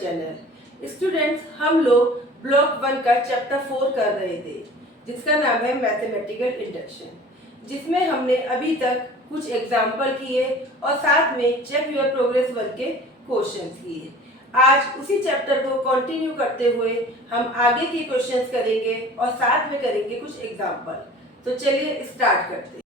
Channel. Students, हम लोग block 1 का चैप्टर 4 कर रहे थे जिसका नाम है मैथमेटिकल इंडक्शन, जिसमें हमने अभी तक कुछ एग्जाम्पल किए और साथ में चेक योर प्रोग्रेस वर्क के क्वेश्चंस किए। आज उसी चैप्टर को कंटिन्यू करते हुए हम आगे के क्वेश्चंस करेंगे और साथ में करेंगे कुछ एग्जाम्पल। तो चलिए स्टार्ट करते हैं।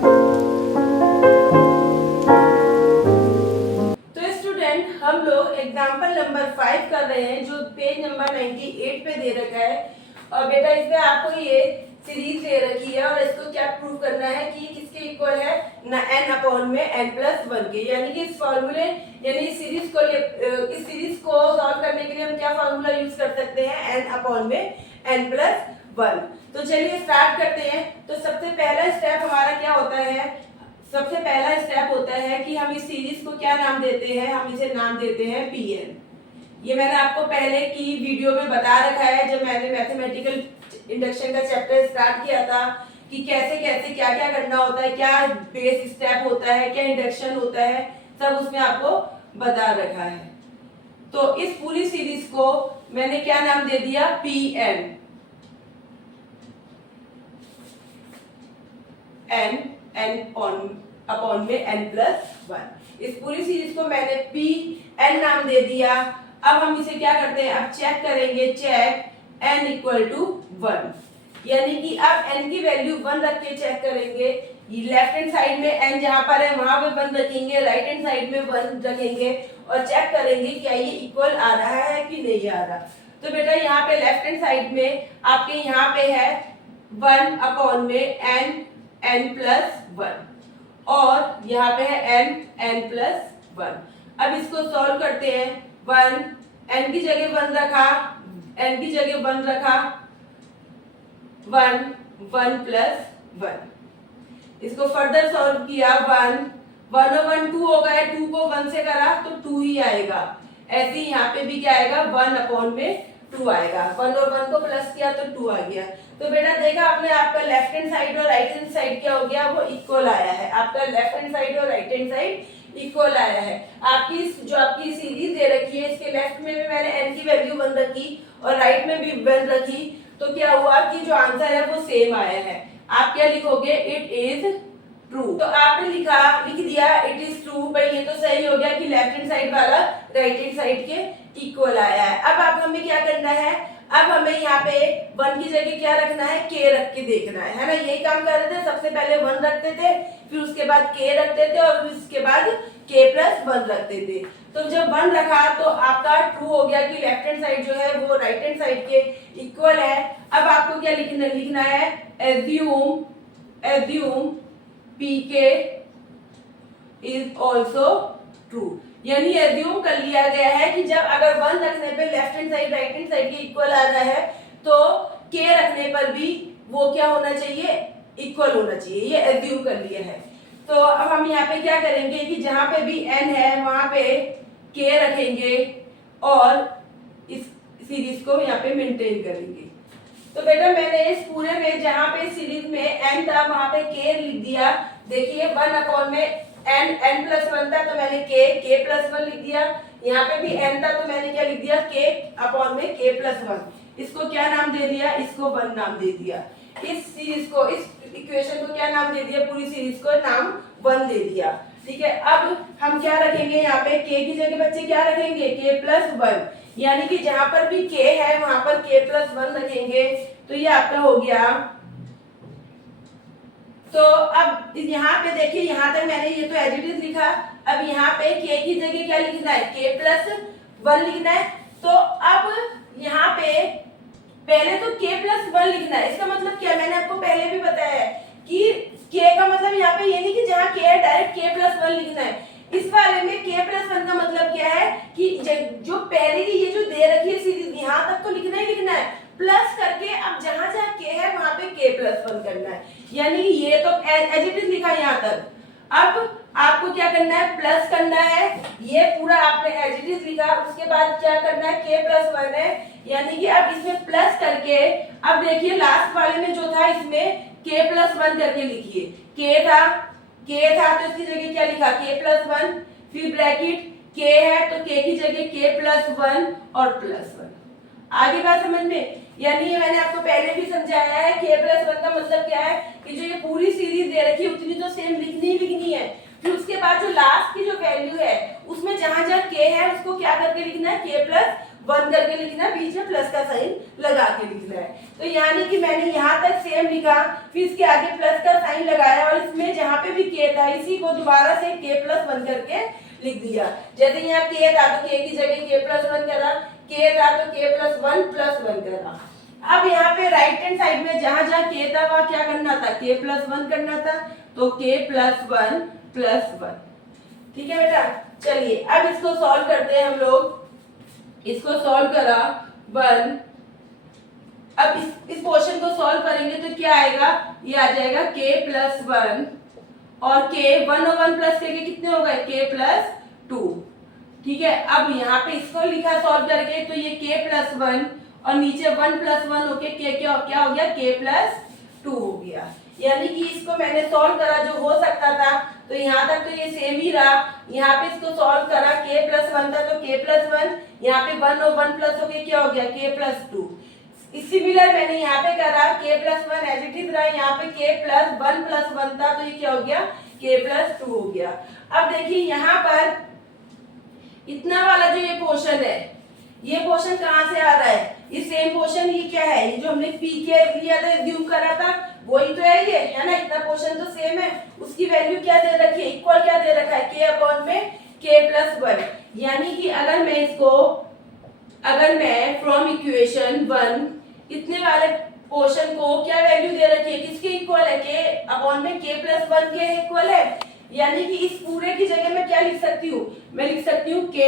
हम लोग एग्जाम्पल नंबर 5 कर रहे हैं जो पेज नंबर 98 पे दे रखा है। और बेटा इसमें आपको ये सीरीज दे रखी है और इसको क्या प्रूव करना है कि किसके इक्वल है ना n अपॉन में n+1 के, यानी कि इस फॉर्मूले यानी इस सीरीज को सॉल्व करने के लिए हम क्या फॉर्मूला यूज कर सकते हैं, n अपॉन में n+1। तो चलिए स्टार्ट करते हैं। तो सबसे पहला स्टेप हमारा क्या होता है, सबसे पहला स्टेप होता है कि हम इस सीरीज को क्या नाम देते हैं, हम इसे नाम देते हैं Pn। ये मैंने आपको पहले की वीडियो में बता रखा है जब मैंने मैथमेटिकल इंडक्शन का चैप्टर स्टार्ट किया था कि कैसे कैसे क्या क्या करना होता है, क्या बेस स्टेप होता है, क्या इंडक्शन होता है, सब उसमें आपको बता रखा है। तो इस पूरी सीरीज को मैंने क्या नाम दे दिया, Pn। n अपॉन में n+1। इस पूरी सीरीज को मैंने Pn नाम दे दिया। अब हम इसे क्या करते हैं, अब चेक करेंगे, चेक n इक्वल टू 1, यानी कि अब n की वैल्यू 1 रख के चेक करेंगे। लेफ्ट हैंड साइड में n जहां पर है वहां पे 1 रखेंगे, राइट हैंड साइड में 1 रखेंगे और चेक करेंगे क्या ये इक्वल आ रहा है कि नहीं आ रहा। तो बेटा यहाँ पे लेफ्ट हैंड साइड में आपके यहाँ पे है 1 अपॉन में n+1 और यहाँ पे है n+1। अब इसको सॉल्व करते हैं। 1 n की जगह 1 रखा, n की जगह 1 रखा, 1+1। इसको फर्दर सॉल्व किया, 1 और 1 2 हो गए, 2 को 1 से करा तो 2 ही आएगा। ऐसे ही यहाँ पे भी क्या आएगा, 1 अपॉन में 2 आएगा। 1 और 1 को प्लस किया तो 2 आ गया। तो बेटा देखा आपने, आपका लेफ्ट हैंड साइड और राइट हैंड साइड क्या हो गया, वो इक्वल आया है। आपका लेफ्ट हैंड साइड और राइट हैंड साइड इक्वल आया है। आपकी जो आपकी सीरीज दे रखी है इसके लेफ्ट में भी मैंने n की वैल्यू 1 रखी और राइट में भी 1 रखी, तो क्या हुआ कि जो आंसर है वो सेम आया है। आप क्या लिखोगे, इट इज ट्रू। तो आपने लिख दिया इट इज ट्रू। भाई ये तो सही हो गया कि लेफ्ट हैंड साइड वाला राइट हैंड साइड के इक्वल आया है। अब आप हमें क्या करना है, अब हमें यहाँ पे 1 की जगह क्या रखना है, k रख के देखना है ना। यही काम कर रहे थे, सबसे पहले 1 रखते थे, फिर उसके बाद k रखते थे और उसके बाद k+1 रखते थे। तो जब 1 रखा तो आपका ट्रू हो गया कि लेफ्ट हैंड साइड जो है वो राइट हैंड साइड के इक्वल है। अब आपको क्या लिखना है, assume pk is also true, यानी एज्यूम कर लिया गया है कि जब अगर 1 रखने पे left hand side right hand side के इक्वल आ रहा है तो k रखने पर भी वो क्या होना चाहिए, इक्वल होना चाहिए। ये एज्यूम कर लिया है। तो अब हम यहाँ पे क्या करेंगे कि जहां पे भी n है वहां पे k रखेंगे और इस सीरीज को यहाँ पे मेंटेन करेंगे। तो बेटा मैंने इस पूरे में जहां पे सीरीज में n था वहां पे k लिख दिया। देखिए 1 अपॉन में n+1 था तो मैंने k+1 लिख दिया। यहाँ पे भी n था तो मैंने क्या लिख दिया, k अपॉन में k+1। इसको क्या नाम दे दिया, इसको 1 नाम दे दिया। इस सीरीज को, इस इक्वेशन को क्या नाम दे दिया, पूरी सीरीज को नाम 1 दे दिया। ठीक है, अब हम क्या रखेंगे, यहाँ पे k की जगह बच्चे क्या रखेंगे, k+1, यानी कि जहां पर भी k है वहां पर k+1 रखेंगे। तो ये आपका हो गया। तो अब यहाँ पे देखिए, यहाँ तक मैंने ये तो एज इट इज लिखा। अब यहाँ पे k की जगह क्या लिखना है, k+1 लिखना है। तो अब यहाँ पे पहले तो k+1 लिखना है। इसका मतलब क्या, मैंने आपको पहले भी बताया है कि k का मतलब यहाँ पे ये नहीं कि जहाँ k है डायरेक्ट k+1 लिखना है। इस वाले में k+1 का मतलब क्या है कि जो पहले की ये जो दे रखी है सीरीज, यहाँ तक तो लिखना ही लिखना है, प्लस करके अब जहां जहां k है वहां पे k+1 करना है। यानी ये तो एज इट इज लिखा यहाँ तक। अब आपको क्या करना है, प्लस करना है। ये पूरा आपने एज इट इज लिखा, उसके बाद क्या करना है, k+1 है, यानी कि अब इसमें प्लस करके, अब देखिए लास्ट वाले में जो था इसमें k+1 करके लिखिए। k था तो इसकी जगह क्या लिखा, k+1, फिर ब्रैकेट k है तो k की जगह k प्लस वन और प्लस वन। आगे बात समझ में? यानी मैंने आपको पहले भी समझाया है k प्लस वन का मतलब क्या है कि जो ये पूरी सीरीज दे रखी है उतनी तो सेम लिखनी है, फिर उसके बाद जो लास्ट की जो वैल्यू है उसमें जहां जहां k है उसको क्या करके लिखना है, k प्लस वन करके लिखना है, बीच में प्लस का साइन लगा के लिखना है। तो यानी कि मैंने यहाँ तक सेम लिखा, फिर इसके आगे प्लस का साइन लगाया और इसमें जहाँ पे भी k था इसी को दोबारा से k प्लस वन करके लिख दिया। जैसे यहाँ k था तो k की जगह k प्लस वन करा, k था तो k प्लस वन करा। अब यहाँ पे राइट हैंड साइड में जहां जहां k था वहां क्या करना था, k प्लस वन करना था, तो k प्लस वन। ठीक है बेटा, चलिए अब इसको सॉल्व करते हैं हम लोग। इसको सॉल्व करा वन, अब इस पोर्शन को सॉल्व करेंगे तो क्या आएगा, ये आ जाएगा k प्लस वन और k वन और वन प्लस के कितने हो गए, k प्लस टू। ठीक है, अब यहाँ पे इसको लिखा सॉल्व करके तो ये k प्लस वन और नीचे वन प्लस वन होके k क्या हो गया, k प्लस टू हो गया। यानी कि इसको मैंने सॉल्व करा जो हो सकता था, तो यहाँ तक तो ये सेम ही रहा। यहाँ पे इसको सॉल्व करा k प्लस वन था तो k प्लस वन, यहाँ पे वन और वन प्लस होके क्या हो गया, k प्लस टू। सिमिलर मैंने यहाँ पे करा k plus one as it is रहा, यहाँ पे k प्लस वन था तो ये क्या हो गया, k प्लस टू हो गया। अब देखिए यहाँ पर इतना वाला जो ये पोर्शन है, ये पोर्शन कहाँ से आ रहा है, ये सेम पोर्शन ये क्या है, ये जो हमने पी के लिया था, एज्यूम करा था, वही तो है ये, है ना, इतना पोर्शन तो सेम है। उसकी वैल्यू क्या दे रखी है, इक्वल क्या दे रखा है, k अपॉन में k प्लस वन। यानी कि अगर मैं फ्रॉम इक्वेशन वन इतने वाले पोर्शन को क्या वैल्यू दे रखी है, किसके इक्वल है, k अपॉन में k प्लस वन के इक्वल है। यानी कि इस पूरे की जगह मैं क्या लिख सकती हूँ, मैं लिख सकती हूँ k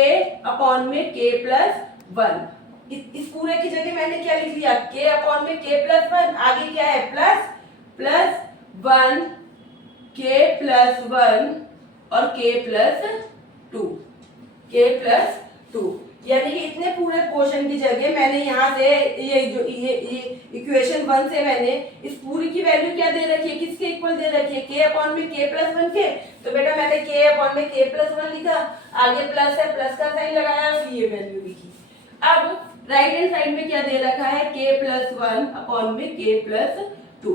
अपॉन में k प्लस वन। इस पूरे की जगह मैंने क्या लिख लिया, k अपॉन में k प्लस वन, आगे क्या है plus one, k plus one और k प्लस टू। यानी कि इतने पूरे पोर्शन की जगह मैंने यहाँ से ये इक्वेशन वन से मैंने इस पूरी की वैल्यू क्या दे रखी है, किसके इक्वल दे रखी है, k अपॉन में k प्लस वन के। तो बेटा मैंने k अपॉन में k प्लस वन लिखा, आगे प्लस है, प्लस का साइन लगाया, फिर ये वैल्यू लिखी। अब राइट हैंड साइड में क्या दे रखा है, k प्लस वन अपॉन में k प्लस टू।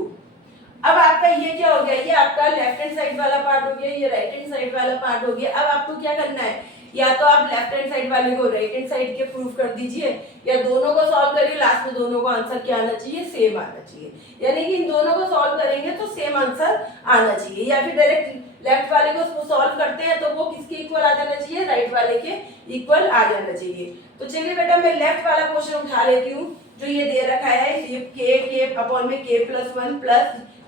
अब आपका ये क्या हो गया, ये आपका लेफ्ट हैंड साइड वाला पार्ट हो गया, ये राइट हैंड साइड वाला पार्ट हो गया। अब आपको क्या करना है, या तो आप लेफ्ट हैंड साइड वाले को राइट हैंड साइड के प्रूफ कर दीजिए, या दोनों को सॉल्व करिए, लास्ट में दोनों को आंसर क्या आना चाहिए, सेम आना चाहिए। यानी कि इन दोनों को सॉल्व करेंगे तो सेम आंसर आना चाहिए, या फिर डायरेक्ट लेफ्ट वाले को सॉल्व करते हैं तो वो किसके इक्वल आ जाना चाहिए, राइट वाले के इक्वल आ जाना चाहिए। तो चलिए बेटा मैं लेफ्ट वाला क्वेश्चन उठा लेती हूँ, जो ये दे रखा है, ये k अपॉन में k प्लस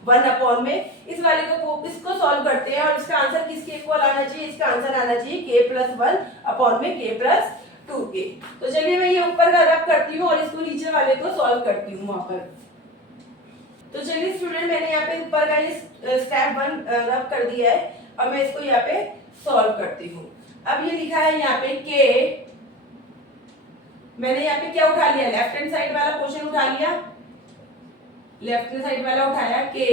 वन अपॉन में, इस वाले को इसको सॉल्व करते हैं और इसका आंसर किसके इक्वल आना चाहिए, इसका आंसर आना चाहिए k प्लस वन अपॉन में k प्लस टू के। तो चलिए मैं ये ऊपर का रब करती हूँ और इसको नीचे वाले को सॉल्व करती हूँ वहां पर। तो चलिए स्टूडेंट मैंने यहाँ पे ऊपर का ये स्टेप वन रब कर दिया है और मैं इसको यहाँ पे सॉल्व करती हूँ। अब ये लिखा है यहाँ पे k, मैंने यहाँ पे क्या उठा लिया, लेफ्ट हैंड साइड वाला पोर्शन उठा लिया, लेफ्ट हैंड साइड वाला उठाया, k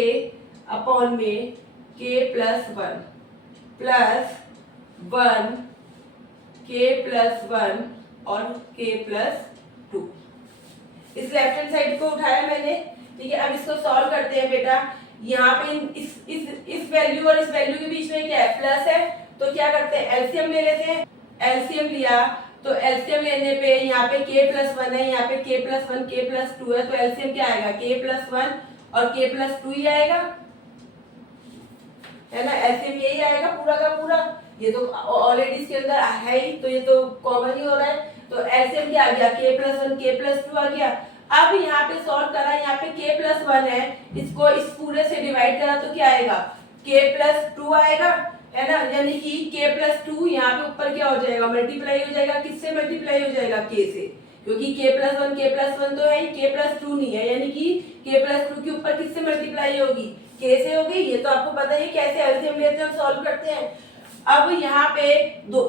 अपॉन में k plus one k plus one और k प्लस टू। इस लेफ्ट हैंड साइड को उठाया मैंने, ठीक है। अब इसको सॉल्व करते हैं बेटा। यहाँ पे इस वैल्यू और इस वैल्यू के बीच में क्या है, प्लस है, तो क्या करते हैं, एलसीएम ले लेते हैं। एलसीएम लिया तो एलसीएम लेने पे यहाँ पे k प्लस वन है, यहाँ पे k plus one k plus to है, तो एलसीएम क्या आएगा, k प्लस वन और k प्लस टू ही आएगा, है ना। एलसीएम यही आएगा पूरा का पूरा, ये तो ऑलरेडी इसके अंदर है ही, तो ये तो कॉमन ही हो रहा है। तो एलसीएम क्या आ गया, k plus one k plus two आ गया। अब यहाँ पे सॉल्व करा, यहाँ पे k प्लस वन है, इसको इस पूरे से डिवाइड करा तो क्या आएगा, k प्लस टू आएगा, है ना। यानी कि k प्लस टू यहाँ पे ऊपर क्या हो जाएगा, मल्टीप्लाई हो जाएगा, किससे मल्टीप्लाई हो जाएगा, k से, क्योंकि k प्लस वन तो है ही, k प्लस टू नहीं है, यानी कि k प्लस टू के ऊपर किससे मल्टीप्लाई होगी, k से होगी। ये तो आपको पता है कैसे एलसीएम लेते हैं, सॉल्व करते हैं। अब यहाँ पे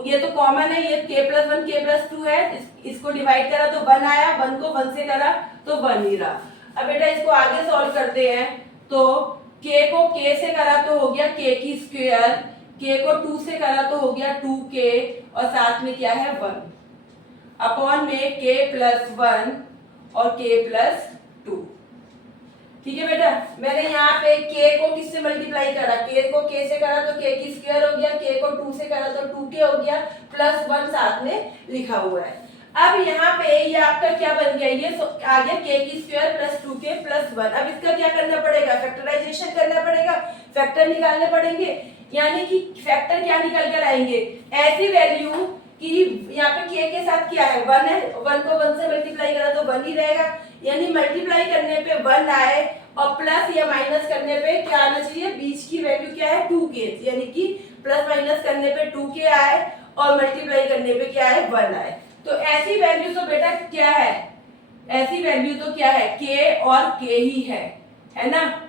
ये तो कॉमन है, ये k plus one k plus to है, इसको डिवाइड करा तो वन आया, वन को वन से करा तो वन ही रहा। अब बेटा इसको आगे सॉल्व करते हैं, तो k को k से करा तो हो गया k की स्क्वायर, k को 2 से करा तो हो गया 2k और साथ में क्या है 1 अपॉन में k प्लस 1 और k प्लस 2। ठीक है बेटा, मैंने यहाँ पे k को किससे मल्टीप्लाई करा, k को k से करा तो k की स्क्वायर हो गया, k को 2 से करा तो 2k हो गया प्लस 1 साथ में लिखा हुआ है। अब यहाँ पे ये आपका क्या बन गया, ये आ गया k की स्क्वायर प्लस 2k प्लस 1। अब इसका क्या करना पड़ेगा, फैक्टराइजेशन करना पड़ेगा, फैक्टर निकालने पड़ेंगे, यानी कि फैक्टर क्या निकल कर आएंगे, ऐसी वैल्यू कि यहाँ पे k के साथ क्या है 1 है, 1 को 1 से मल्टीप्लाई करा तो 1 ही रहेगा, यानी मल्टीप्लाई करने पे 1 आए और प्लस या माइनस करने पे क्या आना चाहिए, बीच की वैल्यू क्या है 2k, यानी कि प्लस माइनस करने पे 2k आए और मल्टीप्लाई करने पे क्या है 1 आए। तो ऐसी वैल्यू तो बेटा क्या है, ऐसी वैल्यू तो क्या है k और k ही है ना,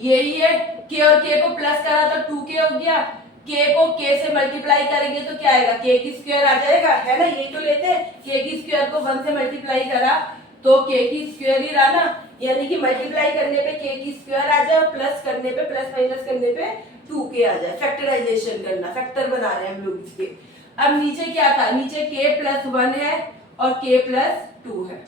यही है। k और k को प्लस करा तो 2k हो गया, k को k से मल्टीप्लाई करेंगे तो क्या आएगा, k की स्क्वायर आ जाएगा, है ना, यही तो लेते हैं, k की स्क्वायर को 1 से मल्टीप्लाई करा तो k की स्क्वायर ही रहा ना, यानी कि मल्टीप्लाई करने पे k की स्क्वायर आ जाए और प्लस करने पे प्लस माइनस करने पे 2k आ जाए। फैक्टराइजेशन करना, फैक्टर बना रहे हैं हम लोग इसके। अब नीचे क्या था, नीचे k प्लस 1 है और k प्लस 2 है।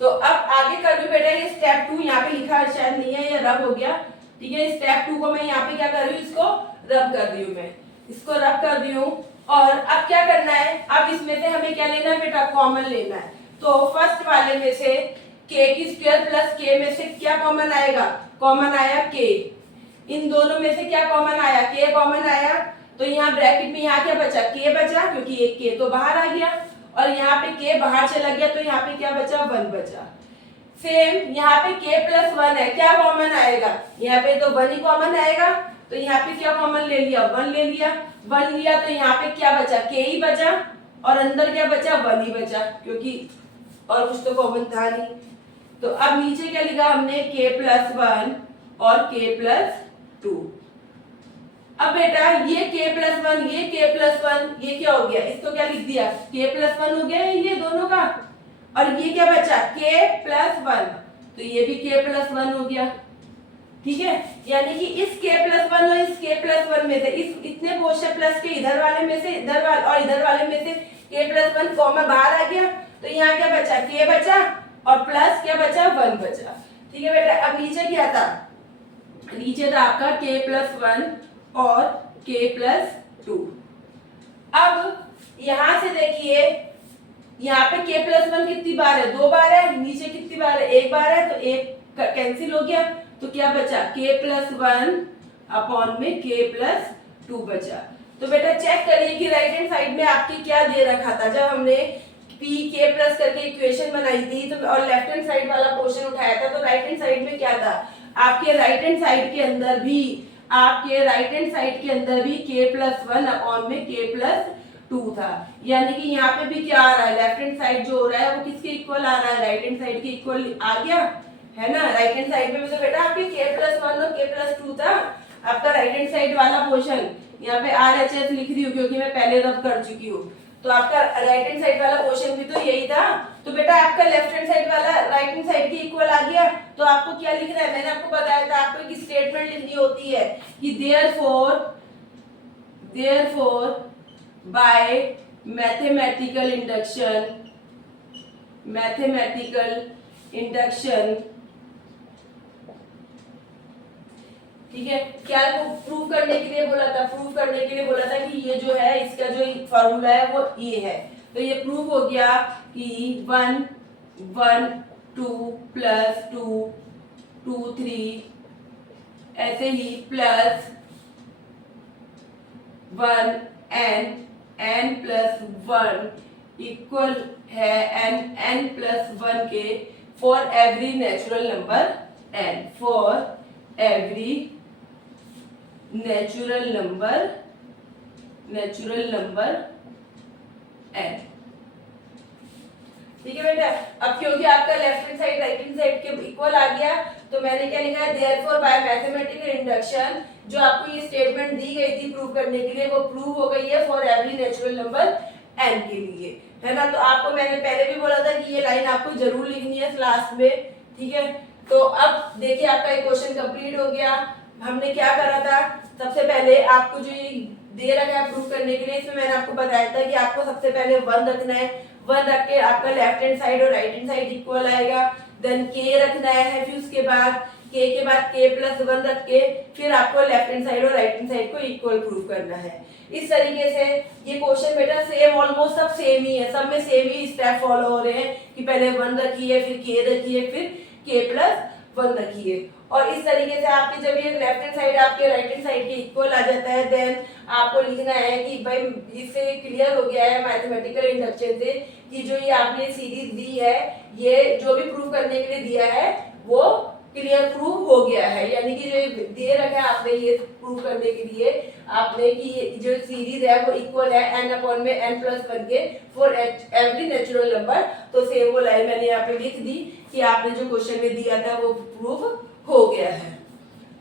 तो अब आगे कर लूं बेटा, ये स्टेप 2 यहाँ पे लिखा शायद नहीं है, ये रब हो गया, ठीक है। स्टेप 2 को मैं यहाँ पे क्या कर रही हूँ, इसको रब कर रही हूँ, मैं इसको रब कर रही हूँ। और अब क्या करना है, अब इसमें से हमें क्या लेना है बेटा, कॉमन लेना है। तो फर्स्ट वाले में से k की स्क्वायर प्लस k में से क्या कॉमन आएगा, कॉमन आया k, इन दोनों में से क्या कॉमन आया, k कॉमन आया, तो यहाँ ब्रैकेट में यहाँ क्या बचा, k बचा, क्योंकि एक k तो बाहर आ गया और यहाँ पे k बाहर चला गया तो यहाँ पे क्या बचा, 1 बचा। सेम यहाँ पे k प्लस 1 है, क्या कॉमन आएगा, यहाँ पे तो 1 ही कॉमन आएगा, तो यहाँ पे क्या कॉमन ले लिया, 1 ले लिया, 1 लिया तो यहाँ पे क्या बचा, k ही बचा और अंदर क्या बचा, 1 ही बचा, क्योंकि और कुछ तो कॉमन था नहीं। तो अब नीचे क्या लिखा हमने, k प्लस 1 और k प्लस 2। अब बेटा ये k प्लस 1, ये k प्लस 1, ये क्या हो गया, इसको क्या लिख दिया, k प्लस 1 हो गया ये दोनों का, और ये क्या बचा, k प्लस 1, तो ये भी k प्लस 1 हो गया, ठीक है। यानी कि इस k प्लस 1 और इस k प्लस 1 में से इस इतने पोर्शन प्लस के इधर वाले में से इधर वाले और इधर वाले में से k प्लस 1 कॉमा बाहर आ गया, तो यहाँ क्या बचा, k बचा और प्लस क्या बचा, 1 बचा, ठीक है बेटा। अब नीचे क्या था, नीचे था आपका k प्लस 1 और k प्लस 2। अब यहां से देखिए, यहाँ पे k प्लस 1 कितनी बार है, 2 बार है, नीचे कितनी बार है, 1 बार है, तो 1 कैंसिल हो गया, तो क्या बचा, k प्लस 1 अपॉन में k प्लस 2 बचा। तो बेटा चेक करिए कि राइट हैंड साइड में आपके क्या दे रखा था, जब हमने p k प्लस करके इक्वेशन बनाई थी तो और लेफ्ट हैंड साइड वाला पोर्शन उठाया था, तो राइट हैंड साइड में क्या था, आपके राइट हैंड साइड के अंदर भी, आपके राइट हैंड साइड के अंदर भी k प्लस 1 अपॉन में k प्लस 2 था, यानी कि यहाँ पे भी क्या आ रहा है, लेफ्ट हैंड साइड जो हो रहा है वो किसके इक्वल आ रहा है, राइट हैंड साइड के इक्वल आ गया, है ना। राइट हैंड साइड में भी तो बेटा आपके k प्लस 1 और k प्लस 2 था, आपका राइट हैंड साइड वाला पोर्शन, यहाँ पे RHS लिख रही हूँ क्योंकि मैं पहले रब कर चुकी हूँ, तो आपका राइट हैंड साइड वाला पोर्शन भी तो यही था, तो बेटा आपका लेफ्ट हैंड साइड वाला राइट हैंड साइड के इक्वल आ गया, तो आपको क्या लिखना है, मैंने आपको बताया था आपको एक स्टेटमेंट लिखनी होती है कि therefore by mathematical induction, ठीक है। क्या प्रूव करने के लिए बोला था, प्रूव करने के लिए बोला था कि ये जो है इसका जो फॉर्मूला है वो ये है, तो ये प्रूव हो गया कि 1 1 2 प्लस 2 2 3 ऐसे ही प्लस 1 n प्लस 1 इक्वल है n प्लस 1 के for every natural number n, for every natural number n, ठीक है बेटा। अब क्योंकि आपका left hand side right hand side के इक्वल आ गया, तो मैंने क्या लिखा है, देयरफॉर बाय मैथमेटिकल इंडक्शन, जो आपको ये स्टेटमेंट दी गई थी प्रूव करने के लिए वो प्रूव हो गई है for every natural number n के लिए, है ना। तो आपको मैंने पहले भी बोला था कि ये लाइन आपको जरूर लिखनी है क्लास में, ठीक है। तो अब देखिए आपका ये क्वेश्चन कंप्लीट हो गया, हमने क्या करा था, सबसे पहले आपको जो ये दे रखा है प्रूव करने के लिए, इसमें मैंने आपको बताया था कि आपको सबसे पहले 1 रखना है। 1 रख के आपका लेफ्ट हैंड साइड और राइट हैंड साइड इक्वल आएगा। देन k रखना है, फिर उसके बाद k के बाद k प्लस 1 रख के फिर आपको लेफ्ट हैंड साइड और राइट हैंड साइड को इक्वल प्रूव करना है। इस तरीके से ये क्वेश्चन बेटा सेम, ऑलमोस्ट सब सेम ही है, सब में सेम ही स्टेप फॉलो हो रहे हैं कि पहले 1 रखिए, फिर k रखिए, फिर k प्लस 1 रखिए। और इस तरीके से आपके जब ये लेफ्ट हैंड साइड आपके राइट हैंड साइड के इक्वल आ जाता है, देन आपको लिखना है कि भाई इससे क्लियर हो गया है मैथमेटिकल इंडक्शन से कि जो ये आपने सीरीज दी है, ये जो भी प्रूव करने के लिए दिया है वो क्लियर प्रूव हो गया है। यानी कि जो दे रखा है आपने ये प्रूव करने के लिए आपने कि जो सीरीज है वो इक्वल है n अपॉन में n+1 के फॉर एवरी नेचुरल नंबर। तो सेम वो लाइन मैंने यहाँ पे लिख दी कि आपने जो क्वेश्चन में दिया था वो प्रूव हो गया है।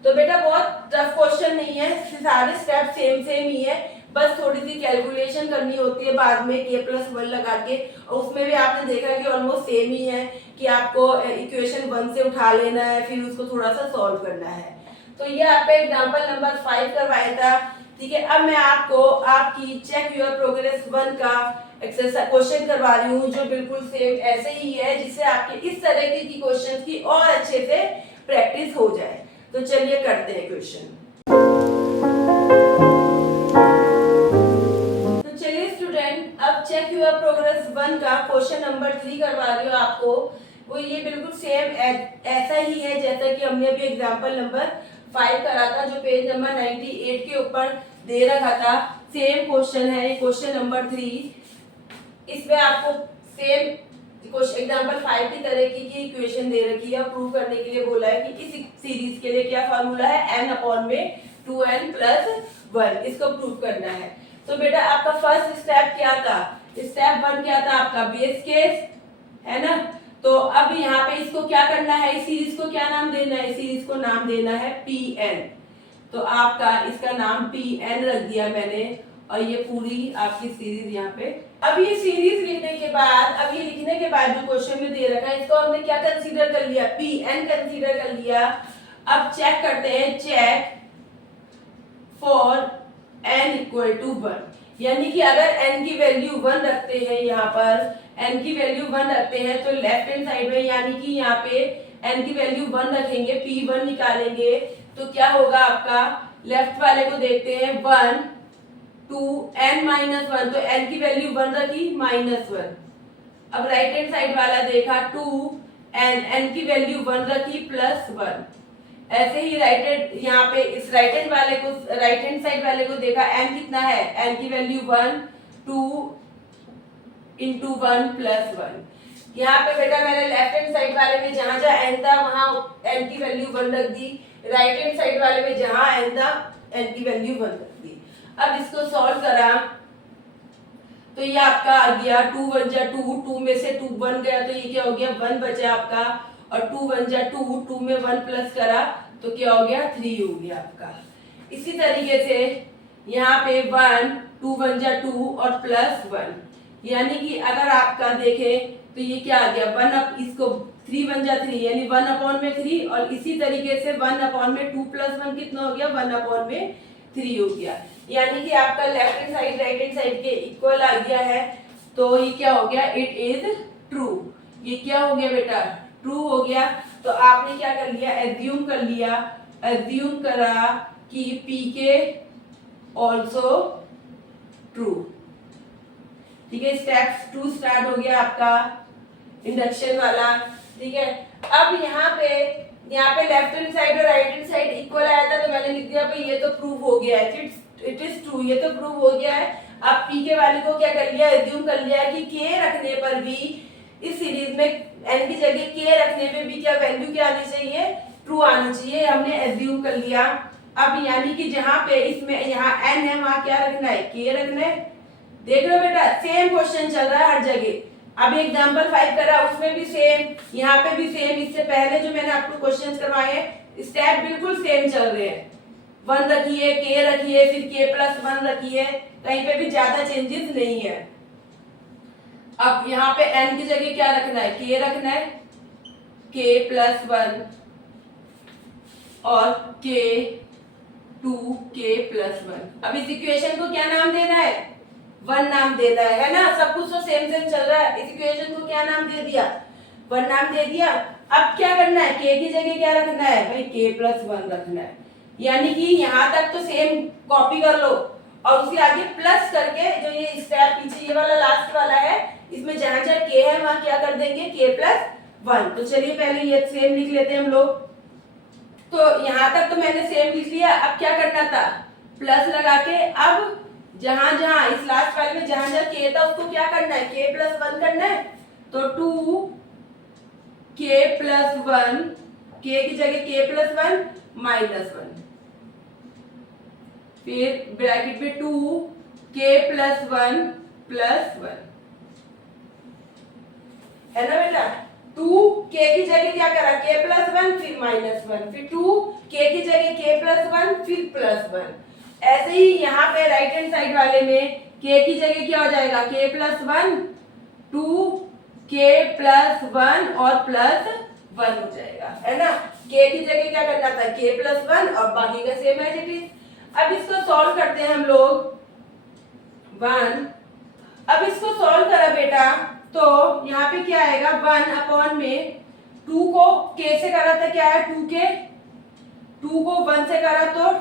तो बेटा बहुत टफ क्वेश्चन नहीं है, सारे स्टेप सेम ही है, बस थोड़ी सी कैलकुलेशन करनी होती है बाद में k+1 लगा के। और उसमें भी आपने देखा कि ऑलमोस्ट सेम ही है कि आपको इक्वेशन 1 से उठा लेना है, फिर उसको थोड़ा सा सॉल्व करना है। तो ये आपका एग्जांपल नंबर 5 करवाया था, ठीक है। अब मैं आपको आपकी चेक योर प्रोग्रेस 1 का एक्सरसाइज क्वेश्चन करवा रही हूँ जो बिल्कुल सेम ऐसे ही है, जिससे आपके इस तरह की क्वेश्चन की और अच्छे से प्रैक्टिस हो जाए। तो चलिए करते हैं क्वेश्चन। तो चलिए स्टूडेंट, अब चेक योर प्रोग्रेस 1 का क्वेश्चन नंबर 3 करवा रही हूँ आपको। वो ये बिल्कुल सेम ऐसा ही है जैसा कि हमने अभी एग्जांपल नंबर 5 करा था, जो पेज नंबर 98 के ऊपर दे रखा था। सेम क्वेश्चन है क्वेश्चन नंबर 3। इसमें आपको सेम एग्जांपल 5 की तरह की इक्वेशन दे रखी है, प्रूव करने के लिए बोला है कि इस सीरीज के लिए क्या फार्मूला है, n अपॉन में 2n+1, इसको प्रूव करना है। तो बेटा आपका फर्स्ट स्टेप क्या था, स्टेप 1 क्या था आपका बेस केस, है ना। तो अब यहाँ पे इसको क्या करना है, इस सीरीज को क्या नाम देना है, इस सीरीज को नाम देना है Pn। तो आपका इसका नाम Pn रख दिया मैंने, और ये पूरी आपकी सीरीज यहाँ पे। अब ये सीरीज लिखने के बाद, अब ये लिखने के बाद जो क्वेश्चन में दे रखा है, इसको हमने क्या कंसीडर कर लिया, Pn कंसीडर कर लिया। अब चेक करते हैं, check for n equal to 1, यानी कि अगर n की वैल्यू 1 रखते हैं, यहाँ पर n की वैल्यू 1 रखते हैं, तो लेफ्ट हैंड साइड में यानी कि यहाँ पे n की वैल्यू 1 रखेंगे, P1 निकालेंगे, तो क्या होगा आपका, लेफ्ट वाले को देखते हैं 1 2 n-1, तो n की वैल्यू 1 रखी -1। अब राइट हैंड साइड वाला देखा 2 n की वैल्यू 1 रखी +1। ऐसे ही राइट हैंड यहाँ पे इस राइट हैंड वाले को, राइट हैंड साइड वाले को देखा n कितना है, n की वैल्यू 1 2 × 1 +1। यहाँ पे बेटा मैंने लेफ्ट हैंड साइड वाले में जहां जहां n था वहां n की वैल्यू 1 रख दी, राइट हैंड साइड वाले में जहां n था n की वैल्यू 1 रख दी। अब इसको सॉल्व करा तो ये आपका आ गया 2 1 जा 2, 2 में से 2 1 गया, तो ये क्या हो गया 1 बचा आपका, और 2 1 जा 2, 2 में 1 प्लस करा तो क्या हो गया 3 हो गया आपका। इसी तरीके से यहाँ पे 1 2 1 जा 2 और +1, यानी कि अगर आपका देखें तो ये क्या आ गया 1 अप, इसको 3 1 जा 3, यानी 1 अपॉन में 3, और इसी तरीके से 1 अपॉन में 2 + 1 कितना हो गया 1 अपॉन में 3 हो गया, यानी कि आपका left hand side right hand side के इक्वल आ गया है। तो ये क्या हो गया, इट इज ट्रू। ये क्या हो गया बेटा, ट्रू हो गया। तो आपने क्या कर लिया, एज्यूम कर लिया, एज्यूम करा कि पीके ऑल्सो ट्रू। ठीक है, स्टेप 2 स्टार्ट हो गया आपका इंडक्शन वाला। ठीक है, अब यहाँ पे लेफ्ट हैंड साइड और राइट हैंड साइड इक्वल आया था, तो मैंने लिख दिया भाई ये तो प्रूव हो गया है, इट इज ट्रू, ये तो प्रूव हो गया है। अब पी के वाले को क्या कर लिया, एज्यूम कर लिया कि के रखने पर भी इस सीरीज में एन की जगह के रखने पे भी क्या वैल्यू क्या आनी चाहिए, ट्रू आनी चाहिए, हमने एज्यूम कर लिया। अब यानी कि जहां पे इसमें यहाँ एन है वहां क्या रखना है, के रखना है। देख लो बेटा सेम क्वेश्चन चल रहा है हर जगह। अब एग्जांपल 5 करा उसमें भी सेम, यहाँ पे भी सेम, इससे पहले जो मैंने आपको क्वेश्चंस करवाए हैं स्टेप बिल्कुल सेम चल रहे हैं। 1 रखिए, के रखिए, फिर k+1 रखिए, कहीं पे भी ज्यादा चेंजेस नहीं है। अब यहाँ पे n की जगह क्या रखना है, k रखना है, k+1 और k 2k+1। अब इस इक्वेशन को क्या नाम देना है? 1 नाम देना है ना। सब कुछ तो सेम सेम चल रहा है। इस इक्वेशन को क्या नाम दे दिया? 1 नाम दे दिया। अब क्या करना है? k की जगह क्या रखना है भाई? k+1 रखना है। यानी कि यहां तक तो सेम कॉपी कर लो और उसके आगे प्लस करके जो ये स्टेप पीछे ये वाला लास्ट वाला है, इसमें जहां जहां k है वहां क्या कर देंगे? k+1। तो चलिए पहले ये सेम लिख लेते हैं हम लोग। तो यहां तक तो मैंने सेम लिख लिया। अब क्या करना था? प्लस लगा के अब जहां जहां इस लास्ट वाले में जहां जहां k था उसको क्या करना है? k+1 करना है। तो 2k+1, k की जगह k+1 -1, फिर ब्रैकेट में 2k+1 +1 है ना बेटा। 2k की जगह क्या करा? k+1 फिर -1, फिर 2k की जगह k+1 फिर +1। ऐसे ही यहाँ पे राइट हैंड साइड वाले में k की जगह क्या हो जाएगा? k+1, 2k+1 और +1 हो जाएगा, है ना। k की जगह क्या करना था? k+1 और बाकी का सेम एज इट इज। अब इसको सॉल्व करते हैं हम लोग। 1। अब इसको सॉल्व करा बेटा तो यहाँ पे क्या आएगा? 1 में 2 को k से करा था क्या है? 2k, 2 को 1 से करा तो